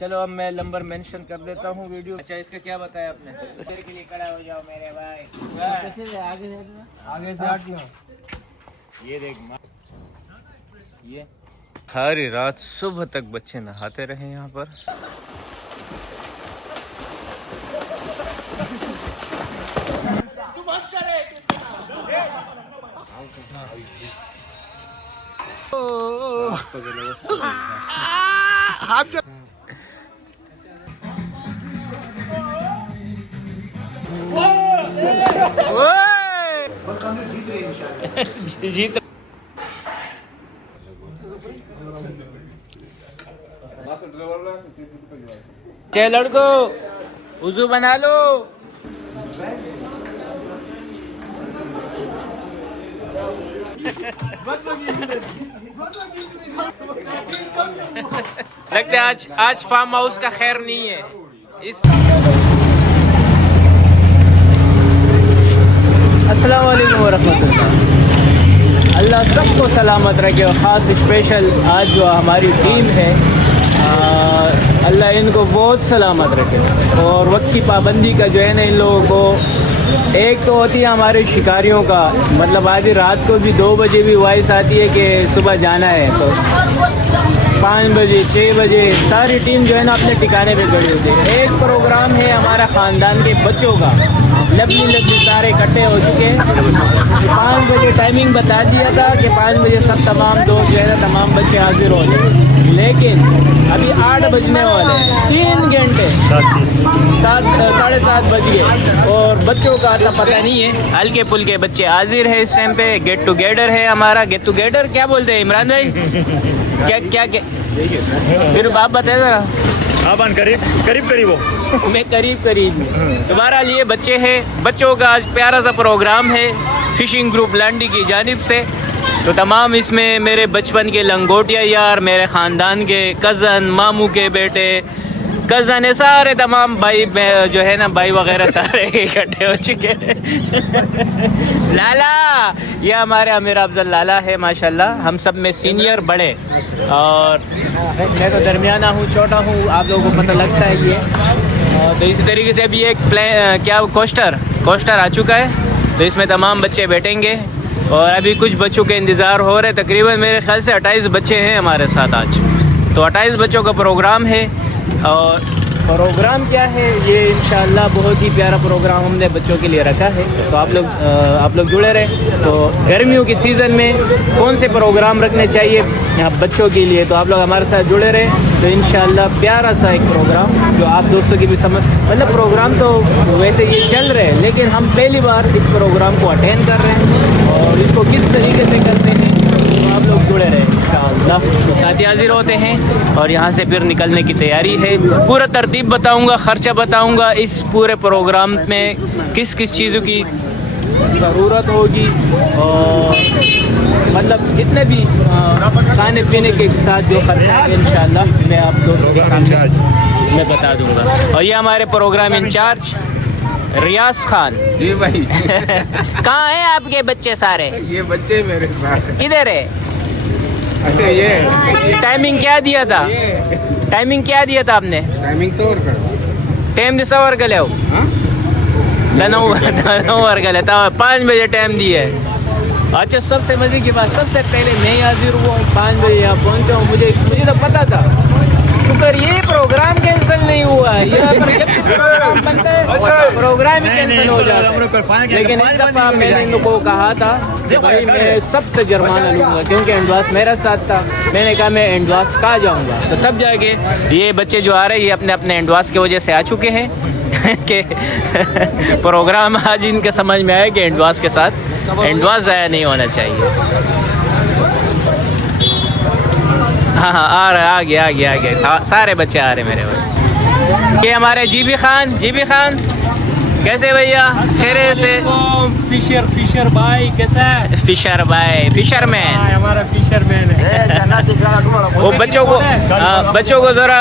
चलो अब मैं नंबर मेंशन कर देता हूँ वीडियो। अच्छा इसका क्या बताया आपने? तेरे के लिए खड़ा हो जाओ मेरे भाई। आगे से हट जाओ। ये देख ये सारी रात सुबह तक बच्चे नहाते रहे यहाँ पर। जीत चे लड़को वुजू बना लो। लगता है आज फार्म हाउस का खैर नहीं है इस। अस्सलाम वालेकुम वरहमतुल्लाह। अल्लाह सबको सलामत रखे और ख़ास स्पेशल आज जो हमारी टीम है अल्लाह इनको बहुत सलामत रखे। और वक्त की पाबंदी का जो है ना इन लोगों को एक तो होती है हमारे शिकारियों का, मतलब आधी रात को भी 2 बजे भी वॉइस आती है कि सुबह जाना है, तो 5 बजे 6 बजे सारी टीम जो है ना अपने ठिकाने पे खड़ी होती है। एक प्रोग्राम है हमारा ख़ानदान के बच्चों का, लबली सारे इकट्ठे हो चुके हैं। 5 बजे टाइमिंग बता दिया था कि 5 बजे सब तमाम दोस्त जो है ना तमाम बच्चे हाजिर हो जाए, लेकिन अभी 8 बजने वाले, 3 घंटे 7:30 बज गए और बच्चों का तो पता नहीं है। हल्के फुल्के बच्चे हाजिर है इस टाइम पे। गेट टुगेदर है हमारा। गेट टुगेदर क्या बोलते हैं इमरान भाई? क्या फिर आप बताए ज़रा। करीब हो। मैं करीब तुम्हारा लिए बच्चे हैं। बच्चों का आज प्यारा सा प्रोग्राम है फिशिंग ग्रुप लांडी की जानिब से। तो तमाम इसमें मेरे बचपन के लंगोटिया यार, मेरे ख़ानदान के कज़न, मामू के बेटे, कज़न है, सारे तमाम भाई जो है ना भाई वगैरह सारे इकट्ठे हो चुके हैं। लाला ये हमारे आमिर अफजल लाला है माशाल्लाह, हम सब में सीनियर बड़े और मैं तो दरमियाना हूँ, छोटा हूँ, आप लोगों को पता लगता है ये। तो इसी तरीके से अभी एक क्या कोस्टर आ चुका है, तो इसमें तमाम बच्चे बैठेंगे और अभी कुछ बच्चों के इंतज़ार हो रहे। तकरीबन मेरे ख्याल से 28 बच्चे हैं हमारे साथ आज। तो 28 बच्चों का प्रोग्राम है। और प्रोग्राम क्या है ये इंशाअल्लाह बहुत ही प्यारा प्रोग्राम हमने बच्चों के लिए रखा है। तो आप लोग जुड़े रहे। तो गर्मियों की सीज़न में कौन से प्रोग्राम रखने चाहिए बच्चों के लिए, तो आप लोग हमारे साथ जुड़े रहे। तो इंशाअल्लाह प्यारा सा एक प्रोग्राम जो आप दोस्तों की भी समझ, मतलब प्रोग्राम तो वैसे ये चल रहे हैं लेकिन हम पहली बार इस प्रोग्राम को अटेंड कर रहे हैं और इसको किस तरीके से करते हैं तो आप लोग जुड़े रहे इंशाअल्लाह। साथी हाजिर होते हैं और यहाँ से फिर निकलने की तैयारी है। पूरा तरतीब बताऊँगा, ख़र्चा बताऊँगा, इस पूरे प्रोग्राम में किस किस चीज़ों की ज़रूरत होगी और मतलब जितने भी खाने पीने के साथ जो खर्चा है इंशाअल्लाह मैं आप दोस्तों के सामने मैं बता दूँगा। और ये हमारे प्रोग्राम इंचार्ज रियाज खान। जी भाई कहाँ हैं आपके बच्चे सारे? ये बच्चे मेरे साथ किधर है? अरे ये टाइमिंग क्या दिया था? टाइमिंग क्या दिया था आपने? टाइमिंग 100 टाइम 100 का ले 9 का लेता 5 बजे टाइम दिया है। अच्छा सबसे मज़े की बात, सबसे पहले मैं ही हाजिर हुआ हूँ, 5 बजे यहाँ पहुँचा हूँ। मुझे तो पता था, शुक्र ये प्रोग्राम कैंसिल नहीं हुआ है। यहाँ पर जब प्रोग्राम बनता है प्रोग्राम ही कैंसिल हो जाता है। लेकिन इस दफ़ा मैंने इनको कहा था कि भाई मैं सबसे जुर्माना लूँगा क्योंकि एंडवास मेरा साथ था। मैंने कहा मैं एंडवास कहाँ जाऊँगा, तो तब जाके ये बच्चे जो आ रहे हैं ये अपने अपने एंडवास की वजह से आ चुके हैं कि प्रोग्राम आज इनके समझ में आया कि एंडवास के साथ एंडवास ज़ाया नहीं होना चाहिए। हाँ आ रहा, आ गया सारे बच्चे आ रहे मेरे भाई। ये हमारे जीबी खान कैसे भैया? खैरियत से? फिशर भाई कैसा है? फिशरमैन हमारा फिशरमैन है। वो बच्चों को ज़रा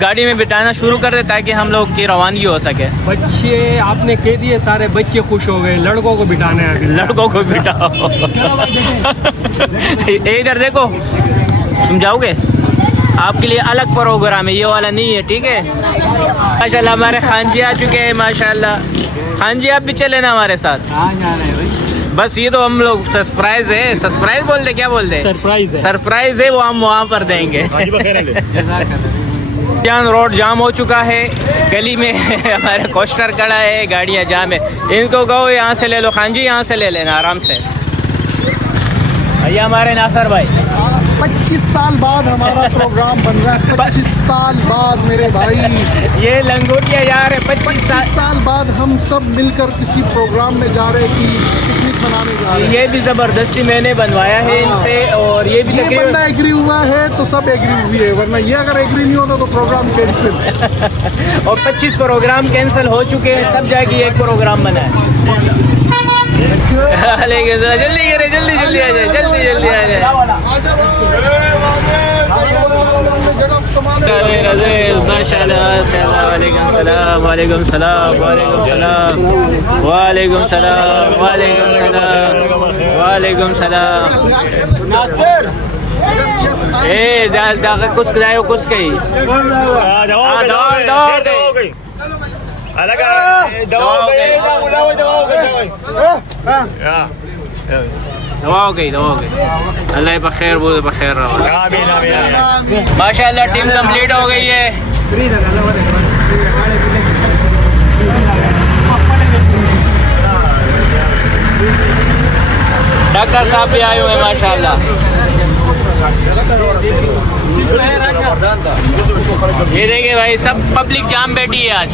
गाड़ी में बिठाना शुरू कर दे ताकि हम लोग की रवानगी हो सके। बच्चे आपने कह दिए, सारे बच्चे खुश हो गए। लड़कों को बिठाने हैं, लड़कों को बिठाओ। इधर देखो, तुम जाओगे? आपके लिए अलग प्रोग्राम है, ये वाला नहीं है, ठीक है। माशाल्लाह हमारे खान जी आ चुके हैं माशाल्लाह। खान जी आप भी चले ना हमारे साथ। हाँ जा रहे हैं भाई, बस ये तो हम लोग सरप्राइज है, सरप्राइज बोलते क्या बोलते हैं, सरप्राइज है। सरप्राइज है, वो हम वहाँ पर देंगे। जान रोड जाम हो चुका है, गली में हमारा कोस्टर खड़ा है, गाड़ियाँ जाम है। इनको कहो यहाँ से ले लो, खान जी यहाँ से ले लेना आराम से। भैया हमारे नासर भाई 25 साल बाद हमारा प्रोग्राम बन रहा है, 25 साल बाद मेरे भाई, ये लंगोटिया यार है 25 25 साल बाद हम सब मिलकर किसी प्रोग्राम में जा रहे हैं कि पिकनिक मनाने जा रहे हैं। ये भी ज़बरदस्ती मैंने बनवाया है इनसे, और ये भी ये तकरीबन बंदा एग्री हुआ है तो सब एग्री हुई है, वरना ये अगर एग्री नहीं होता तो प्रोग्राम कैंसिल। और 25 प्रोग्राम कैंसिल हो चुके हैं, तब जाके एक प्रोग्राम बना है। जल्दी करे, जल्दी जल्दी आ जाए, जल्दी जल्दी आ जाए। माशाल्लाह माशाल्लाह, वालेकुम सलाम, वालेकुम सलाम, वालेकुम सलाम, वालेकुम सलाम, वालेकुम सलाम, वालेकुम सलाम। नासिर ए दाग कुछ करायो, कुछ कही दवा हो गई, दवा हो गई। अल्लाह बखैर वो बखैर रहा। माशाल्लाह टीम कंप्लीट हो गई है। डॉक्टर साहब भी आए हुए हैं माशाल्लाह। ये देखिए भाई, सब पब्लिक जाम बैठी है आज।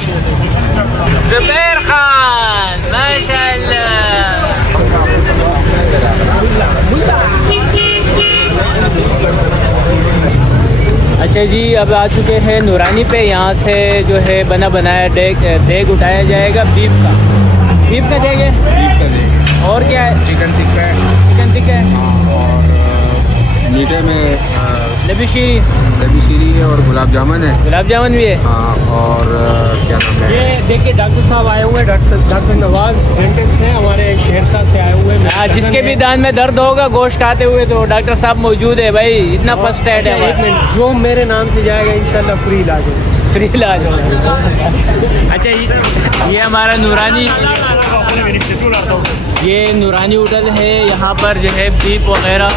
जुबैर खान माशाल्लाह। अच्छा जी, अब आ चुके हैं नूरानी पे। यहाँ से जो है बना बनाया देग उठाया जाएगा बीफ का। बीफ का देग है, बीफ का देग, और क्या है? चिकन टिक्का है, चिकन टिक्का है, और मीठे में लबी शीरी, लबी शीरी है और गुलाब जामुन है। गुलाब जामुन भी है। हाँ, और क्या नाम है, ये देखिए डॉक्टर साहब आए हुए हैं, डॉक्टर नवाज डेंटिस्ट हैं, हमारे शेरशाह से आए हुए हैं। हाँ, जिसके भी दांत में दर्द होगा गोश्त खाते हुए, तो डॉक्टर साहब मौजूद है भाई। इतना फर्स्ट एड है। एक मिनट, जो मेरे नाम से जाएगा इंशाल्लाह फ्री इलाज होगा, फ्री इलाज होगा। अच्छा ये हमारा नूरानी, ये नूरानी होटल है। यहाँ पर जो है बीफ वगैरह,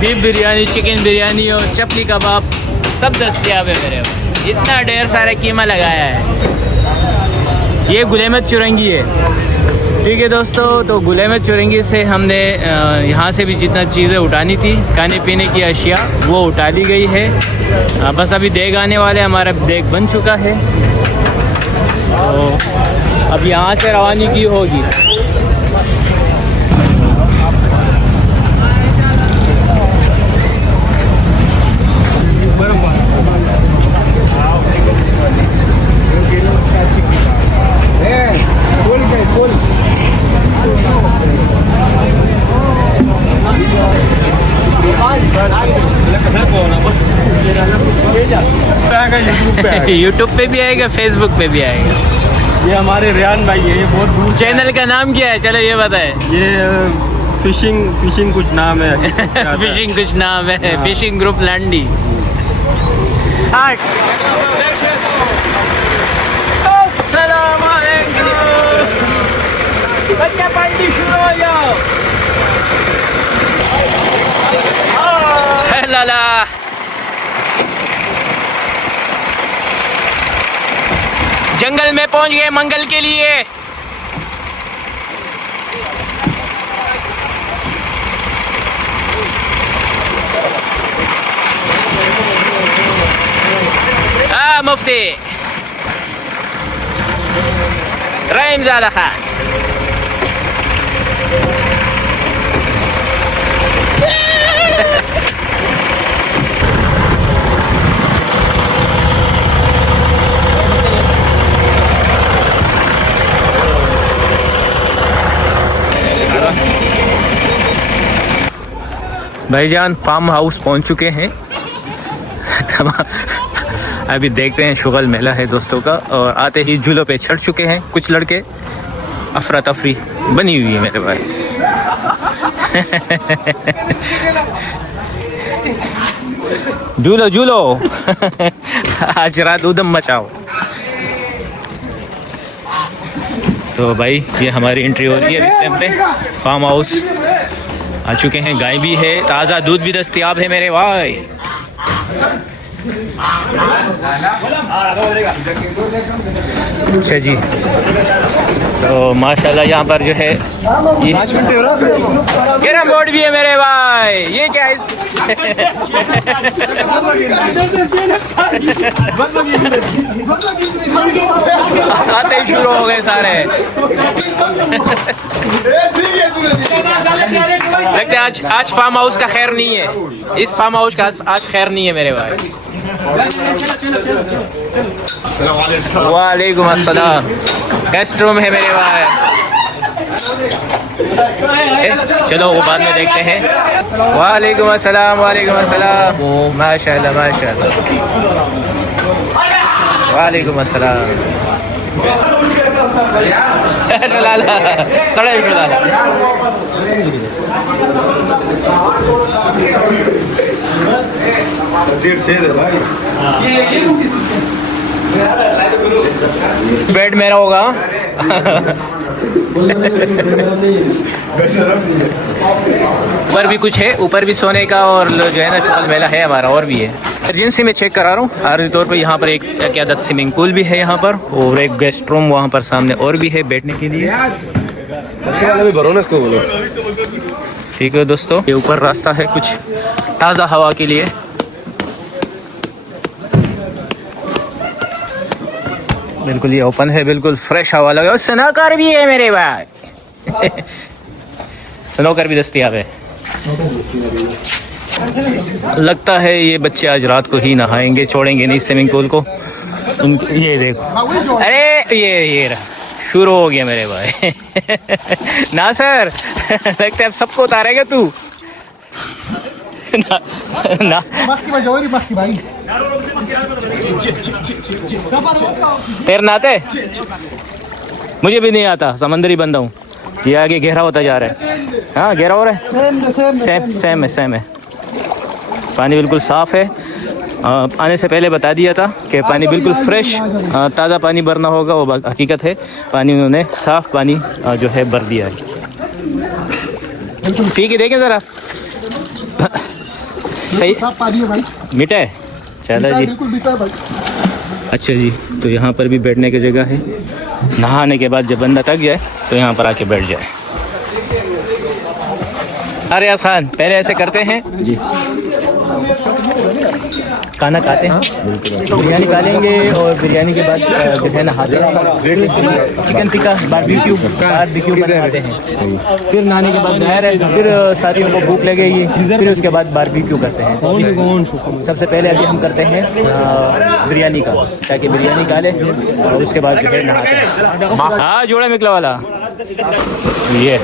बीफ बिरयानी, चिकन बिरयानी और चपली कबाब सब दस्तियाब है मेरे पास। इतना ढेर सारा कीमा लगाया है। ये गुलेमत चुरंगी है, ठीक है दोस्तों। तो गुलेमत चुरंगी से हमने यहाँ से भी जितना चीज़ें उठानी थी, खाने पीने की अशिया, वो उठा ली गई है। बस अभी देग आने वाले, हमारा देग बन चुका है। तो अब यहाँ से रवानगी होगी। यूट्यूब पे भी आएगा, फेसबुक पे भी आएगा। ये हमारे रियान भाई है, ये बहुत दूर से चैनल का नाम क्या है? चलो ये बताए। ये फिशिंग कुछ नाम है। फिशिंग कुछ नाम है, हाँ। फिशिंग ग्रुप लैंडी। बच्चा पार्टी शुरू हो जाओ। लाला जंगल में पहुंच गए मंगल के लिए। मुफ्ती रहीम ज़ादा खान। भाईजान फार्म हाउस पहुंच चुके हैं। अभी देखते हैं, शुगल मेला है दोस्तों का, और आते ही झूलों पे चढ़ चुके हैं कुछ लड़के। अफरा तफरी बनी हुई है मेरे भाई। झूलो झूलो आज रात उधम मचाओ। तो भाई ये हमारी एंट्री हो रही है इस टाइम पे फार्म हाउस आ चुके हैं। गाय भी है, ताज़ा दूध भी दस्तयाब है मेरे भाई। अच्छा जी, तो माशाल्लाह यहाँ पर जो है कैरम बोर्ड भी है मेरे भाई। ये क्या है? आते ही शुरू हो गए सारे। लगता है आज फार्म हाउस का खैर नहीं है, इस फार्म हाउस का आज खैर नहीं है मेरे भाई। वालेकुम अस्सलाम। गेस्ट रूम है मेरे भाई। चलो वो बाद में देखते हैं। वालेकुम अस्सलाम, वालेकुम अस्सलाम। माशाल्लाह माशाल्लाह, वालेकुम अस्सलाम। लाला सड़े बेड मेरा होगा। ऊपर भी कुछ है, ऊपर भी सोने का और जो है ना शक्ल मेला है हमारा, और भी है। एमरजेंसी में चेक करा रहा हूँ आर्जी तौर पर। यहाँ पर एक क्या स्विमिंग पूल भी है यहाँ पर, और एक गेस्ट रूम वहाँ पर सामने और भी है बैठने के लिए। ठीक है दोस्तों, ये ऊपर रास्ता है कुछ ताज़ा हवा के लिए। बिल्कुल ये ओपन है, बिल्कुल फ्रेश हवा लगे। और स्नोकर भी है मेरे भाई। स्नोकर भी दस्तयाब है। लगता है ये बच्चे आज रात को ही नहाएंगे, छोड़ेंगे नहीं स्विमिंग पूल को। ये देखो, अरे ये रहा, शुरू हो गया मेरे भाई। ना सर, लगता है अब सबको उतारेगा तू। ना तैरना आता है? मुझे भी नहीं आता, समंदरी बंदा हूँ। ये आगे गहरा होता जा रहा है। हाँ गहरा हो रहा है, सेम है। पानी बिल्कुल साफ़ है। आने से पहले बता दिया था कि पानी बिल्कुल फ्रेश ताज़ा पानी भरना होगा, वो हकीकत है। पानी उन्होंने साफ़ पानी जो है भर दिया है। ठीक है, देखें ज़रा सही पानी है भाई, मीठा है। चलो जी, बिल्कुल मीठा है भाई। अच्छा जी, तो यहाँ पर भी बैठने की जगह है। नहाने के बाद जब बंदा थक जाए तो यहाँ पर आके बैठ जाए। अरे खान, पहले ऐसे करते हैं जी, खाना खाते हैं, बिरयानी खा लेंगे और बिरयानी के बाद जो है नहाते हैं, चिकन टिक्का बारबेक्यू बनाते हैं। फिर नहाने के बाद नहाया रहे, फिर साथियों को भूख लगेगी, फिर उसके बाद बारबेक्यू करते हैं। सबसे पहले अभी हम करते हैं बिरयानी का, ताकि बिरयानी खा ले और उसके बाद जो है नहाते हैं। हाँ जोड़ा मिकला वाला ये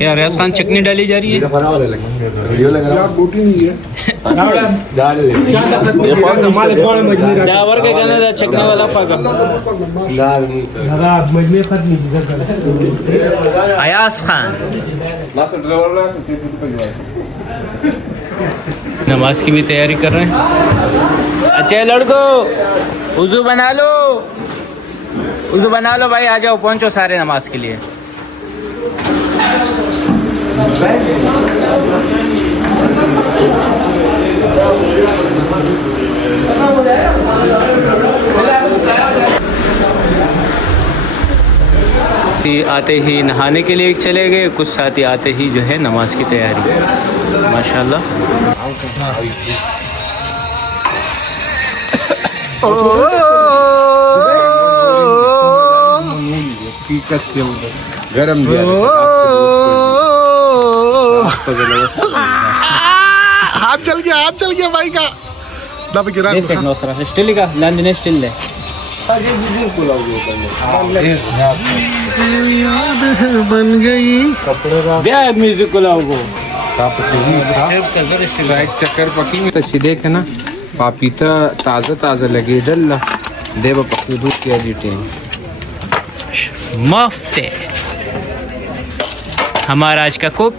यार रियाज खान, चटनी डाली जा रही है। डावर के कहने था चटनी वाला पाका। अयास खान नमाज की भी तैयारी कर रहे हैं। अच्छा लड़को, वुज़ू बना लो भाई, आ जाओ, पहुंचो सारे नमाज के लिए। आते ही नहाने के लिए चले गए, कुछ साथी आते ही जो है नमाज की तैयारी। माशाल्लाह। गरम हाथ चल गया भाई का। स्टिल का लंदन स्टिल है। बन गई म्यूजिक को लाओ। शायद चक्कर पकी में अच्छी देखे ना पापीता ताज़ा ताज़ा लगे दल्ला देव पकी दूध किया जीते मफ्त है हमारा आज का कुक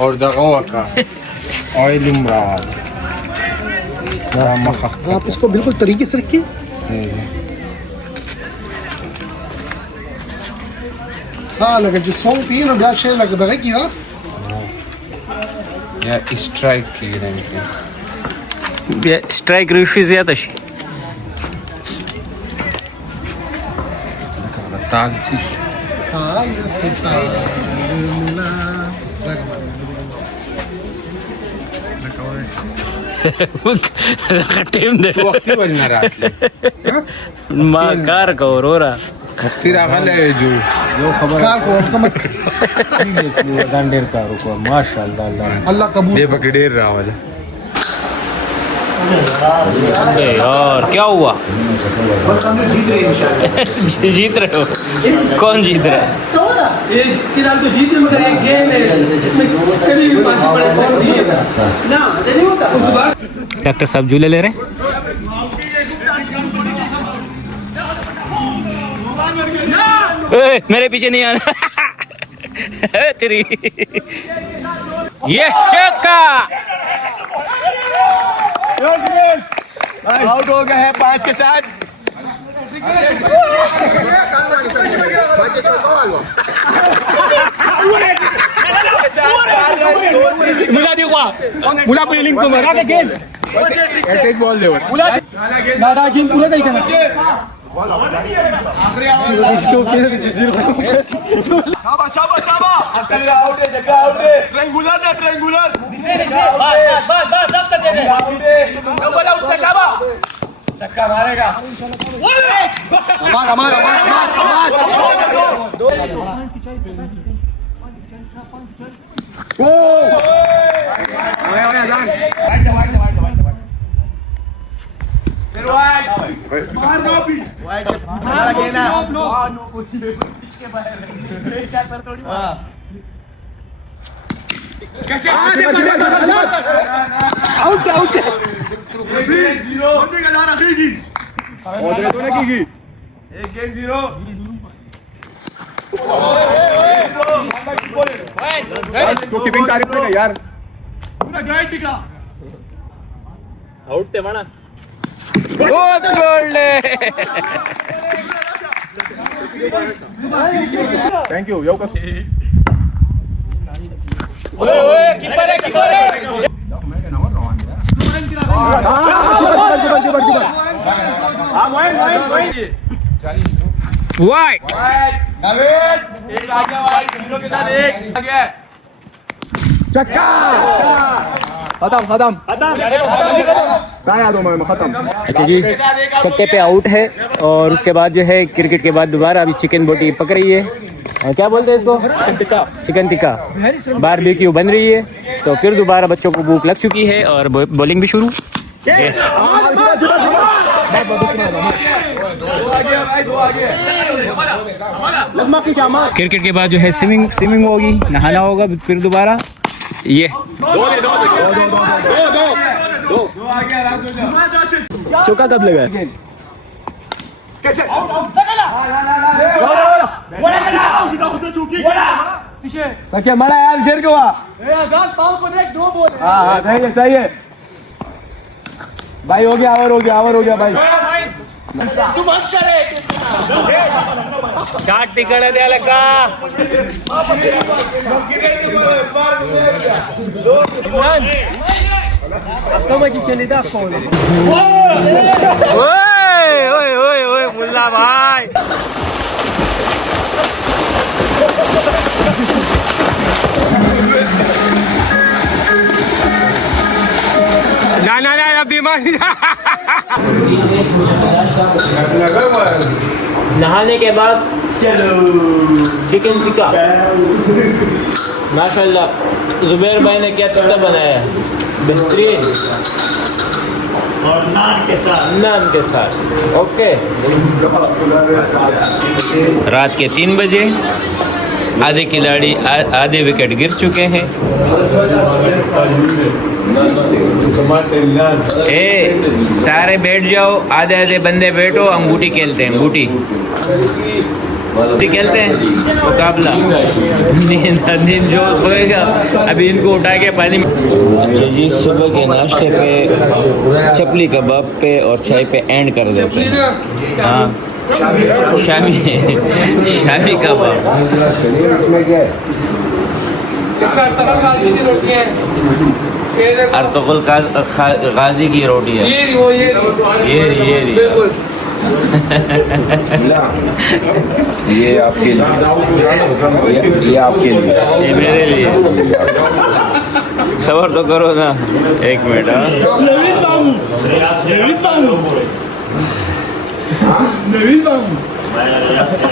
और दगावा का ऑयल इमरान आप इसको बिल्कुल तरीके से रखिए हाँ लगे जिस सॉन्ग पी ना ब्लैक शेयर लगे दगेगी हाँ या स्ट्राइक की रंग स्ट्राइक रिफ्यूज या तशी ताजी हाँ ये टीम दे वक्ती बजना रातले मां कार कौरोरा वक्ती रागले जो कार को कम से सीरियसली गंडेर का रुको माशाल्लाह अल्लाह कबूल दे पकड़े रावल अरे यार क्या हुआ जीत रहे हो कौन जीत रहा है फिलहाल तो जीत रहे मगर एक गेम है जिसमें कभी भी पांच पड़े ना नहीं होता उसके बाद डॉक्टर साहब झूले ले रहे हैं मेरे पीछे नहीं आना तेरी ये चक्का आउट हो गए हैं 5 के साथ मुला बिलिंग को मारा गेम अटैक बॉल दे मुला दादा गेम पूरा नहीं करना शाबाश आउट है जगह आउट है ट्रायंगुलर बस दब कर दे डबल आउट का शाबाश चक्का मारेगा हमार यार बहुत गोल्ड थैंक यू येऊ कसं वाइट एक आ गया वाइट जीरो के साथ एक आ गया चक्का खत्म खत्म अच्छा जी चक्के पे आउट है और उसके बाद जो है क्रिकेट के बाद दोबारा अभी चिकन बोटी पक रही है और क्या बोलते हैं इसको चिकन टिक्का बारबेक्यू बन रही है तो फिर दोबारा बच्चों को भूख लग चुकी है और बॉलिंग भी शुरू क्रिकेट के बाद जो है स्विमिंग होगी नहाना होगा फिर दोबारा ये चौका कब लगा क्या मारा यार गिर गया हाँ सही है भाई हो गया आवर हो गया भाई शाट तिकडे द्यायला का ओए मुल्ला भाई ना बीमारी नहाने के बाद चिकन टिक्का माशाल्लाह जुबैर भाई ने क्या टिक्का बनाया है बेहतरीन और नान के साथ ओके रात के 3 बजे आधे खिलाड़ी आधे विकेट गिर चुके हैं। सारे बैठ जाओ, आधे आधे बंदे बैठो, अंगूठी खेलते हैं। अंगूठी खेलते हैं मुकाबला। नींद जो सोएगा अभी इनको उठा के पानी में। अच्छा जी, सुबह के नाश्ते पे चपली कबाब पे और चाय पे एंड कर देते हैं। हाँ, शामी कबाब। अर्तुगरुल गाजी की रोटी है। ये आपके लिए, ये आपके लिए, ये मेरे लिए। सबर तो करो ना, एक मिनट।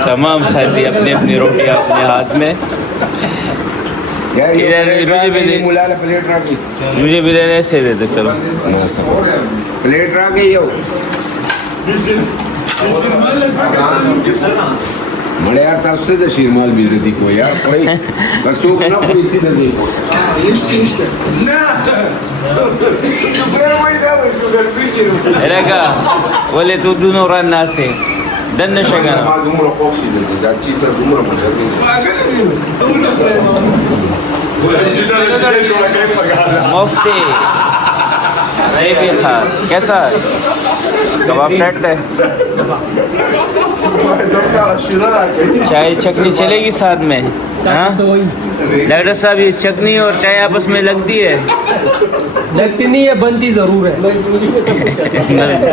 तमाम साथी अपनी अपनी रोटी अपने हाथ में। मुझे भी देने से देते। चलो प्लेट रख गई हो बड़े यार, तब से तो शीरमाल भी देती कोई यार, कोई बस तो ना कोई इसी दे को Erega, बोले तू दोनों रन ना से दन नशेगा ना। मुफ्ती भी था कैसा कबाब सेट है। चाय चटनी चलेगी साथ में? हाँ डॉक्टर साहब, ये चटनी और चाय आपस में लगती है? लगती नहीं है, बनती जरूर है।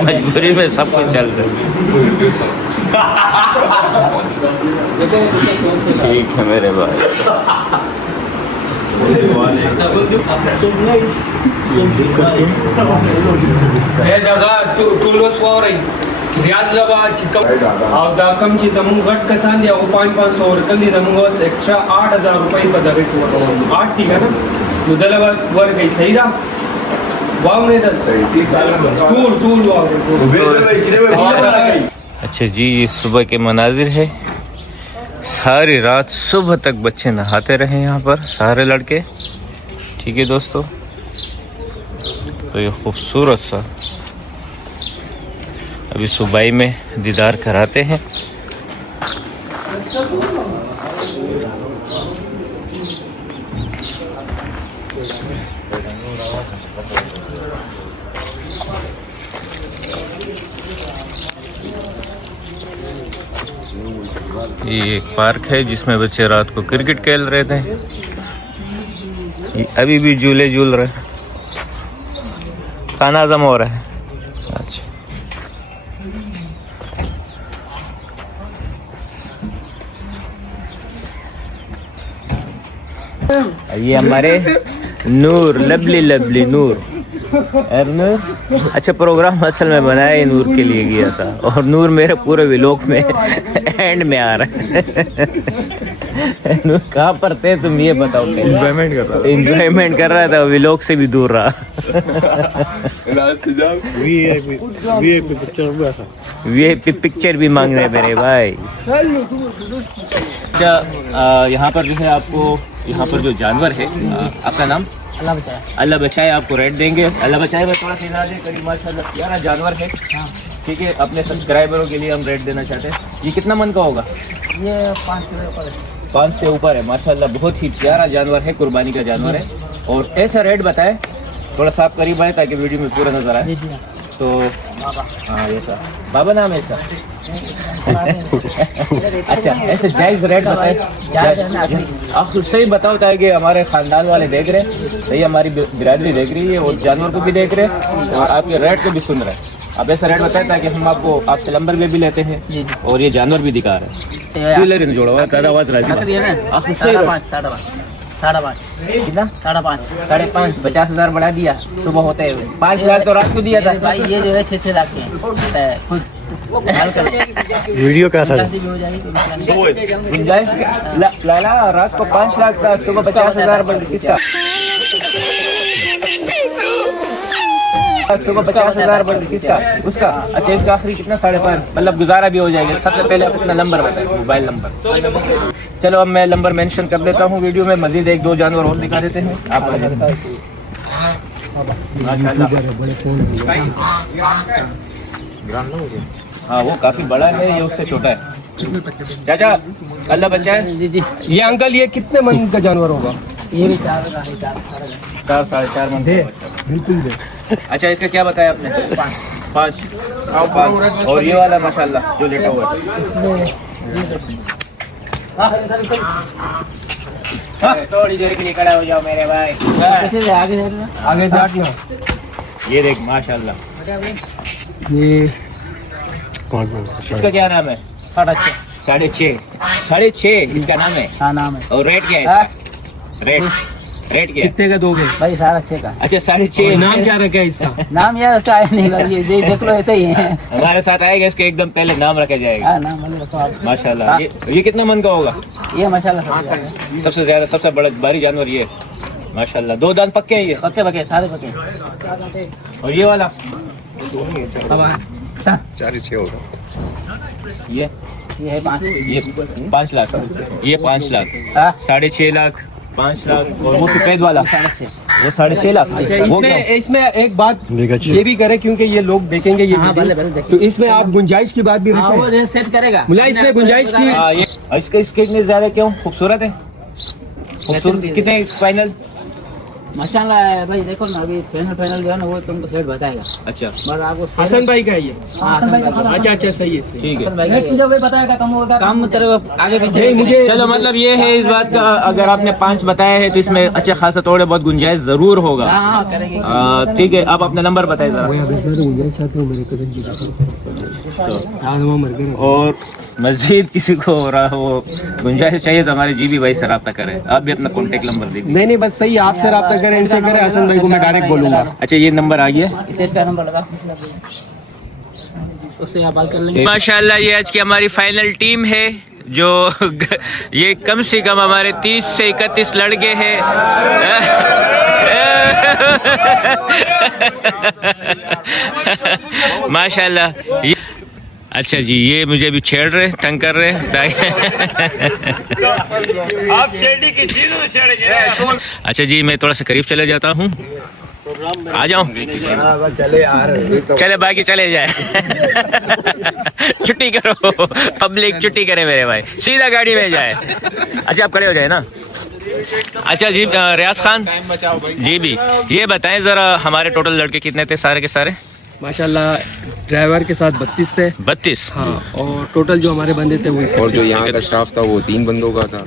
मजबूरी में सब कुछ चलता है। ठीक है मेरे भाई। एक्स्ट्रा 8,000 रुपये पदर 8 ठीक है ना? वर गई सही रहा। वाव नहीं टूल अच्छा जी, ये सुबह के मनाजिर है। सारी रात सुबह तक बच्चे नहाते रहे यहाँ पर, सारे लड़के। ठीक है दोस्तों, तो ये खूबसूरत सा अभी सुबाई में दीदार कराते हैं। ये एक पार्क है जिसमें बच्चे रात को क्रिकेट खेल रहे थे। अभी भी झूले झूल रहे हैं। खाना हजम हो रहा है। अच्छा, ये हमारे नूर, लवली लवली नूर। नूर अच्छा, प्रोग्राम असल में बनाया ही नूर के लिए गया था, और नूर मेरे पूरे व्लॉग में एंड में आ रहा है। नूर कहाँ पर थे तुम ये बताओ? एंजॉयमेंट कर रहा था, व्लॉग से भी दूर रहा। वीआईपी पिक्चर भी मांग रहे मेरे भाई। अच्छा, यहाँ पर जो है आपको, यहाँ पर जो जानवर है, आपका नाम? अल्लाह बचाए। आपको रेट देंगे। अल्लाह बचाए में थोड़ा सा दे करीब माशाल्लाह प्यारा जानवर है। ठीक है, अपने सब्सक्राइबरों के लिए हम रेट देना चाहते हैं। ये कितना मन का होगा? ये 5 से ऊपर है माशाल्लाह। बहुत ही प्यारा जानवर है, कुर्बानी का जानवर है। और ऐसा रेट बताए, थोड़ा सा आप करीब आए ताकि वीडियो में पूरा नजर आए। तो हाँ, ये सर बाबा नाम है इसका। अच्छा, ऐसे जायज़ रेट बताए। आप सही बताओ ताकि हमारे ख़ानदान वाले देख रहे हैं, सही हमारी बिरादरी देख रही है, और जानवर को भी देख रहे हैं और आपके रेट को भी सुन रहे हैं। आप ऐसा रेट बताएं ताकि हम आपको आपसे नंबर भी लेते हैं और ये जानवर भी दिखा रहे हैं। जोड़ा हुआ आवाज़ राजी आप सही 5.5 कितना? 5.5 5.5 50,000 बढ़ा दिया सुबह होते हुए। 5 लाख तो रात को दिया था भाई। ये जो है 6 लाख के खुद वीडियो क्या था? लाला रात को 5 लाख था, सुबह 50,000 बढ़ किसका? को 50,000 किसका उसका। अच्छा इसका आखिरी कितना 5.5 मतलब गुजारा भी हो जाएगा। सबसे पहले आप अपना नंबर बताएं, मोबाइल नंबर। चलो अब मैं नंबर मेंशन कर देता हूँ वीडियो में। मजीद 1-2 जानवर और दिखा देते हैं आप। हाँ वो काफी बड़ा है, ये उससे छोटा है। चाचा अल्लाह बचाए। जी जी। ये अंकल ये कितने मन का जानवर होगा? ये भी 4-4.5 मन थे बिल्कुल। अच्छा इसका क्या बताया आपने? 5। और ये वाला माशाल्लाह जो लेटा हुआ है थोड़ी देर के लिए खड़ा हो जाओ मेरे भाई। आगे जाट ना। ये देख माशाल्लाह। ये इसका क्या नाम है? 6.5 इसका नाम है। हाँ नाम है। और रेट क्या है इसका? रेट क्या है? कितने का दोगे? भाई 6.5 का। अच्छा 6.5। नाम क्या रखा है इसका? नाम यार उसका आया नहीं भाई, ये देख लो ऐसे ही है। हमारे साथ आएगा इसके एकदम पहले नाम रखा जाएगा। हाँ नाम वाले रखो आप। माशाल्लाह। ये कितना मन का होगा? ये माशाल्लाह सबसे ज्यादा सबसे बड़ा भारी जानवर ये माशाल्लाह। 2 दांत पक्के हैं ये? पक्के पक्के सारे पक्के। और ये वाला 4.6 होगा। ये है 5। ये 5 लाख। ये 5 लाख। हाँ 6.5 लाख 5 लाख। और वो सफेद वाला 6.5। वो 6.5 लाख। अच्छा वो क्या? इसमें एक बात ये भी करे क्योंकि ये लोग देखेंगे ये हाँ, वीडियो, भले देखिए। तो इसमें आप गुंजाइश की बात भी हाँ वो रखें। रेट सेट करेगा। मुला इसमें गुंजाइश की। हाँ, ये इसके इतने ज्यादा क्यों? खूबसूरत है। खूबसूरत कितने फाइनल? माशाल्लाह है भाई। देखो ना अभी फाइनल जो है ना वो तुमको सेट बताएगा। अच्छा बस आपको हसन भाई का है ये। हसन भाई का अच्छा अच्छा सही है सही। ठीक है। जो भी बताएगा कम होगा कम तेरे को आगे पीछे नहीं, मुझे चलो मतलब ये है इस बात का, अगर आपने 5 बताया है तो इसमें अच्छा खासा थोड़े बहुत गुंजाइश जरूर होगा। हाँ करेंगे। ठीक है आप अपना नंबर बताइए जरा। और मजीद किसी को वो गुंजाइश चाहिए तो हमारे जीबी भाई से रब्ता करें। आप भी अपना कॉन्टेक्ट नंबर दीजिए। नहीं बस सही है, आपसे रब्ता करें, इनसे करें, हसन भाई को मैं डायरेक्ट बोलूंगा। अच्छा ये नंबर आ गया, इसे इसका नंबर लगा उससे आप बात कर लेंगे। माशाल्लाह ये आज की हमारी फाइनल टीम है जो ये कम से कम हमारे 30 से 31 लड़के हैं। माशाल्लाह। अच्छा जी ये मुझे भी छेड़ रहे तंग कर रहे आप शेरडी की चीज में छेड़ गए। अच्छा जी मैं थोड़ा सा करीब चले जाता हूँ। आ जाऊं? चले यार, चले बाकी चले जाए। छुट्टी करो, पब्लिक छुट्टी करे मेरे भाई, सीधा गाड़ी में जाए। अच्छा आप खड़े हो जाए ना। अच्छा जी रियाज खान जी भी ये बताएं जरा हमारे टोटल लड़के कितने थे सारे के सारे? माशाल्लाह ड्राइवर के साथ 32 थे। 32? हाँ और टोटल जो हमारे बंदे थे वो और जो यहाँ का स्टाफ था वो 3 बंदों का था।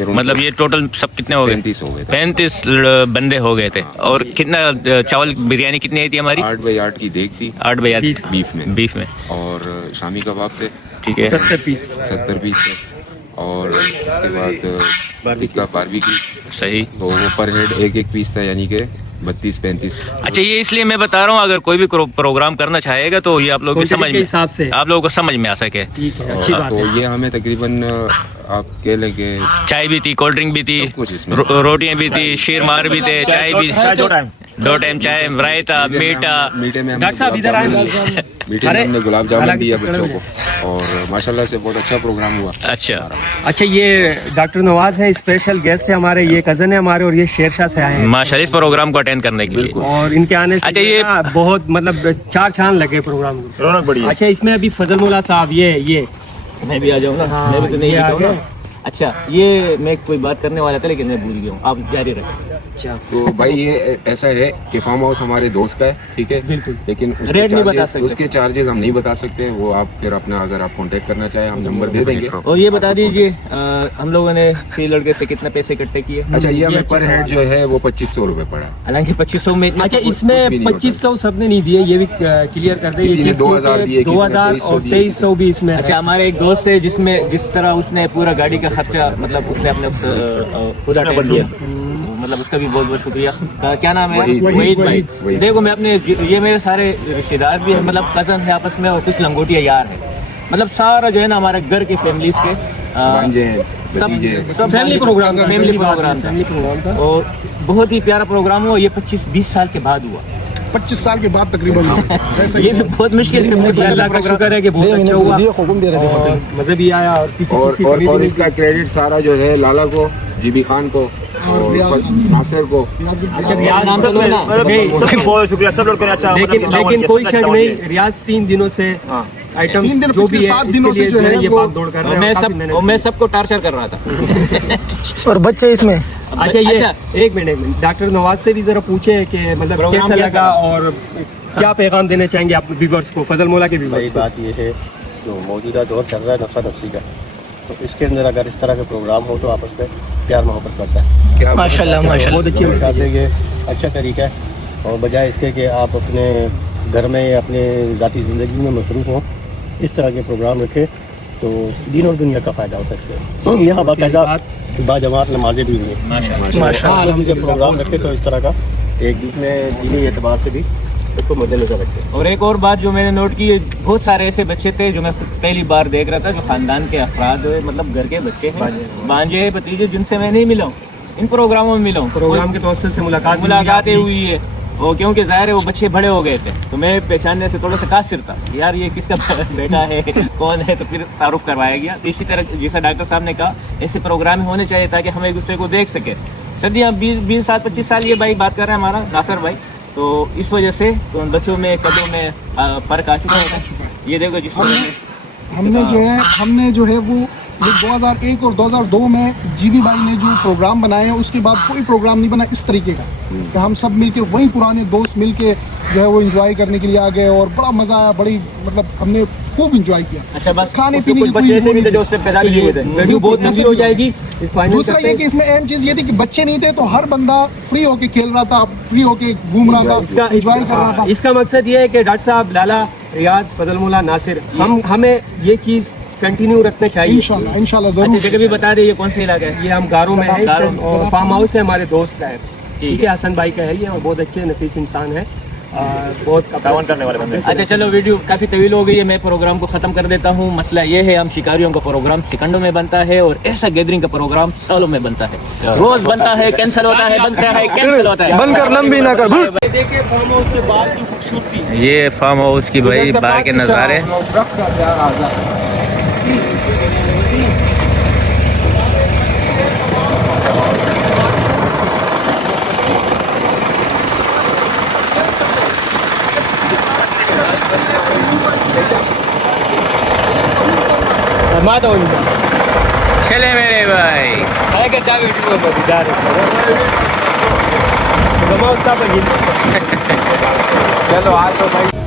मतलब ये टोटल सब कितने हो गए? 35 हो गए थे। 35 बंदे हो गए थे। और कितना चावल बिरयानी कितनी आई थी हमारी? 8 बाई 8 की देग थी। 8 बाई 8 बीफ में। और शामी कबाब थे। ठीक है 70 पीस। 70 पीस थे। और इसके बाद टिक्का बारबेक्यू सही। तो वो पर हेड 1-1 पीस था, यानी कि 32-35। अच्छा ये इसलिए मैं बता रहा हूँ अगर कोई भी प्रोग्राम करना चाहेगा तो ये आप लोगों की समझ के में हिसाब से आप लोगों को समझ में आ सके। ठीक है, अच्छी बात तो है। ये हमें तकरीबन आप कह लें कि चाय भी थी, कोल्ड ड्रिंक भी थी, सब कुछ इसमें। रोटियां भी थी, शीर मार भी थे, चाय भी 2 टाइम चाय, रायता, मीठा। मीठे में डॉक्टर साहब इधर आए। मीठे में हमने गुलाब जामुन दिया बच्चों को और माशाल्लाह से बहुत अच्छा प्रोग्राम हुआ। अच्छा अच्छा ये डॉक्टर नवाज है, स्पेशल गेस्ट है हमारे, ये कजन है हमारे और ये शेरशाह से आए हैं माशाल्लाह इस प्रोग्राम को अटेंड करने के लिए। और इनके आने से अच्छा, ये- ना बहुत मतलब 4 चांद लगे प्रोग्राम को। रौनक बढ़ी है। अच्छा इसमें अभी फजल मुल्ला साहब ये मैं भी आ जाऊंगा। हाँ, मैं भी तो नहीं ये आ लिखा हूं गए। ना। अच्छा ये मैं कोई बात करने वाला था लेकिन मैं भूल गया हूँ, आप जारी रखें। तो भाई ये ऐसा है कि फार्म हाउस हमारे दोस्त का है, ठीक है बिल्कुल। लेकिन रेट नहीं बता सकते। उसके चार्जेस हम नहीं बता सकते। वो आप फिर अपना अगर आप कांटेक्ट करना चाहें हम नंबर दे देंगे। और ये बता दीजिए हम लोगों ने 3 लड़के से कितने पैसे इकट्ठे किए? अच्छा ये हमें पर हेड जो है वो 2500 रुपए पड़ा। हालांकि 2500 में अच्छा कुछ भी इसमें नहीं होता। 2500 सबने नहीं दिए, ये भी क्लियर कर दे। किसी ने 2000 दिए, किसी ने 2000 और 2300 भी इसमें है। अच्छा हमारे एक दोस्त है जिसमें जिस तरह उसने पूरा गाड़ी का खर्चा मतलब उसने अपने पूरा अटेंड किया, मतलब उसका भी बहुत बहुत शुक्रिया। क्या नाम है? वहीद भाई। वहीद। देखो मैं अपने ये मेरे सारे रिश्तेदार भी हैं, मतलब कजन है आपस में और कुछ लंगोटिया यार है, मतलब सारा जो है ना हमारे घर के फैमिलीज के भांजे हैं, भतीजे हैं। सब फैमिली प्रोग्राम फैमिली प्रोग्राम था था। और बहुत ही प्यारा प्रोग्राम हुआ। ये 25-20 साल के बाद हुआ। 25 साल के बाद तकरीबन ऐसा ये भी बहुत मुश्किल से मुझे अल्लाह का शुक्र है कि बहुत अच्छा हुआ और मज़ा भी आया और किसी और इसका क्रेडिट सारा जो है लाला को, जीबी खान को और नासिर को। अच्छा रियाज नाम तो लो ना बहुत शुक्रिया सब लोग को अच्छा लेकिन कोई शक नहीं, रियाज 3 दिनों से आइटम 3 दिन जो भी है 7 दिनों से जो है ये वो बात दौड़ कर रहे हैं मैं सबको टार्चर कर रहा था। और बच्चे इसमें अच्छा ये एक मिनट डॉक्टर नवाज से भी जरा पूछे कि मतलब कैसा लगा और क्या पैगाम देना चाहेंगे आप व्यूअर्स को, फजल मौला के बड़ी व्यूअर्स को। बात ये है जो मौजूदा दौर चल रहा है नफसा नफसी का, तो इसके अंदर अगर इस तरह के प्रोग्राम हो तो आपस में प्यार मोहब्बत बढ़ता है। माशाल्लाह बहुत अच्छी मेरे ख्याल से ये अच्छा तरीका है और बजाय इसके कि आप अपने घर में या अपने ज़ाती ज़िंदगी में मसरूफ़ हों, इस तरह के प्रोग्राम रखें तो दीन और दुनिया का फ़ायदा होता है इसमें। यहाँ बाकायदा बाजमात नमाजें भी हुई हैं माशाअल्लाह। हम जब प्रोग्राम रखें तो इस तरह का एक दूसरे दीनी एतबार से भी इसको मद्देनजर रखें। और एक और बात जो मैंने नोट की, बहुत सारे ऐसे बच्चे थे जो मैं पहली बार देख रहा था, जो खानदान के अफराद मतलब घर के बच्चे हैं, भांजे भतीजे, जिनसे मैं नहीं मिला हूँ, इन प्रोग्रामों में मिला हूँ। प्रोग्राम के तवज्जुह से मुलाकातें हुई है वो, क्योंकि ज़ाहिर है वो बच्चे बड़े हो गए थे तो मैं पहचानने से थोड़ा सा कासिर था, यार ये किसका बेटा है कौन है, तो फिर तारुफ करवाया गया। इसी तरह जैसा डॉक्टर साहब ने कहा ऐसे प्रोग्राम होने चाहिए ताकि हम एक दूसरे को देख सके। सदियाँ 20 साल 25 साल ये भाई बात कर रहे हैं हमारा नासिर भाई, तो इस वजह से तो उन बच्चों में कदों में फर्क आ चुका है। ये देखो जिस हमने जो है वो 2001 और 2002 में जीबी भाई ने जो प्रोग्राम बनाए हैं उसके बाद कोई प्रोग्राम नहीं बना इस तरीके का कि हम सब मिलके वही पुराने दोस्त मिलके जो है वो एंजॉय करने के लिए आ गए और बड़ा मजा आया, बड़ी मतलब हमने खूब एंजॉय किया। अच्छा बस खाने पीने की बच्चे ऐसे भी थे जो उससे पैदा भी हुए थे, वीडियो बहुत लंबी हो जाएगी। दूसरा ये कि इसमें अहम चीज ये थी कि बच्चे नहीं थे तो हर बंदा फ्री होके खेल रहा था, फ्री होके घूम रहा था, एंजॉय कर रहा था। इसका मकसद ये है कि डॉक्टर साहब, लाला, रियाज, फजल मौला, नासिर, हमें ये चीज़ कंटिन्यू रखना चाहिए इंशाल्लाह जरूर। अच्छा जगह भी बता दे ये कौन सा इलाका है? ये हम गारों में है और फार्म हाउस है हमारे दोस्त का है, ठीक है, हसन भाई का है ये, और बहुत अच्छे नफीस इंसान है, बहुत तावन करने वाले बंदे। अच्छा चलो वीडियो काफ़ी तवील हो गई है, मैं प्रोग्राम को ख़त्म कर देता हूँ। मसला ये है हम शिकारियों का प्रोग्राम सेकंडों में बनता है और ऐसा गैदरिंग का प्रोग्राम सालों में बनता है, रोज बनता है, कैंसिल होता है, बनता है, कैंसिल होता है। बनकर लंबी ना कर। देखिए फार्म हाउस के बाहर की खूबसूरती, ये फार्म हाउस की भाई बाहर के नज़ारे। चले मेरे भाई चलो आज तो भाई